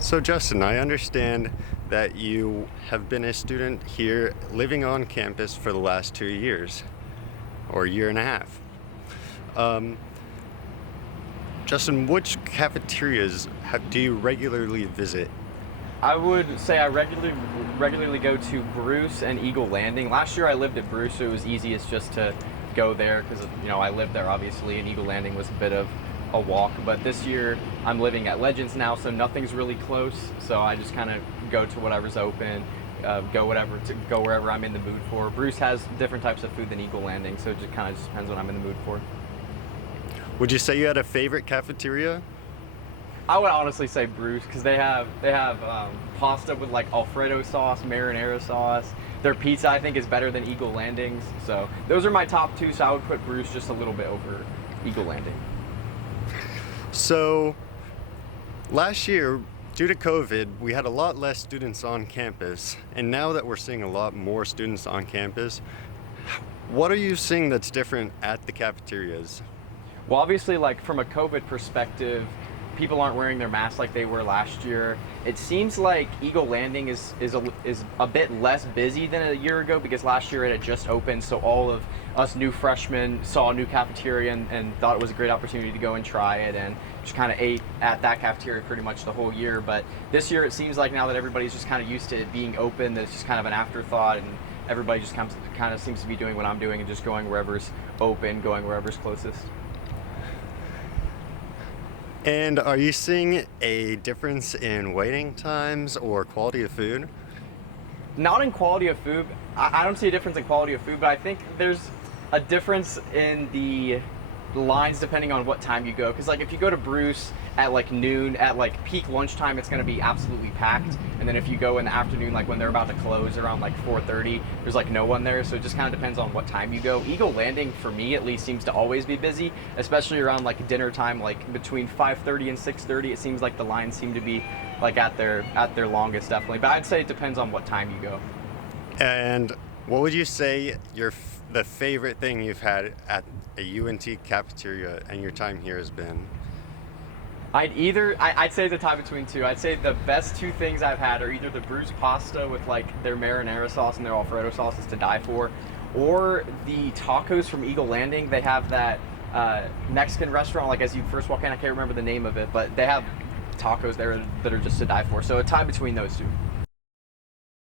So Justin, I understand that you have been a student here living on campus for the last 2 years, or a year and a half. Um, Justin, which cafeterias do you regularly visit? I would say I regularly go to Bruce and Eagle Landing. Last year I lived at Bruce, so it was easiest just to go there because I lived there obviously, and Eagle Landing was a bit of a walk. But this year I'm living at Legends now, so nothing's really close. So I just kind of go to whatever's open, go wherever I'm in the mood for. Bruce has different types of food than Eagle Landing, so it just kind of just depends what I'm in the mood for. Would you say you had a favorite cafeteria? I would honestly say Bruce because they have pasta with like Alfredo sauce, marinara sauce. Their pizza I think is better than Eagle Landing's. So those are my top two. So I would put Bruce just a little bit over Eagle Landing. So last year, due to COVID, we had a lot less students on campus, and now that we're seeing a lot more students on campus, what are you seeing that's different at the cafeterias? Well, obviously, like from a COVID perspective, people aren't wearing their masks like they were last year. It seems like Eagle Landing is a bit less busy than a year ago because last year it had just opened, so all of us new freshmen saw a new cafeteria and thought it was a great opportunity to go and try it, and just kind of ate at that cafeteria pretty much the whole year. But this year it seems like now that everybody's just kind of used to it being open, that it's just kind of an afterthought, and everybody just kind of seems to be doing what I'm doing and just going wherever's open, going wherever's closest. And are you seeing a difference in waiting times or quality of food? Not in quality of food. I don't see a difference in quality of food, but I think there's a difference in the lines depending on what time you go. Because like if you go to Bruce at like noon, at like peak lunchtime, it's going to be absolutely packed. And then if you go in the afternoon, like when they're about to close around like 4:30, there's like no one there. So it just kind of depends on what time you go. Eagle Landing for me at least seems to always be busy, especially around like dinner time, like between 5:30 and 6:30. It seems like the lines seem to be like at their longest, definitely. But I'd say it depends on what time you go. And what would you say the favorite thing you've had at a UNT cafeteria and your time here has been? I'd say it's a tie between two. I'd say the best two things I've had are either the Bruce pasta with like their marinara sauce and their Alfredo sauce is to die for, or the tacos from Eagle Landing. They have that Mexican restaurant, like as you first walk in, I can't remember the name of it, but they have tacos there that are just to die for. So a tie between those two.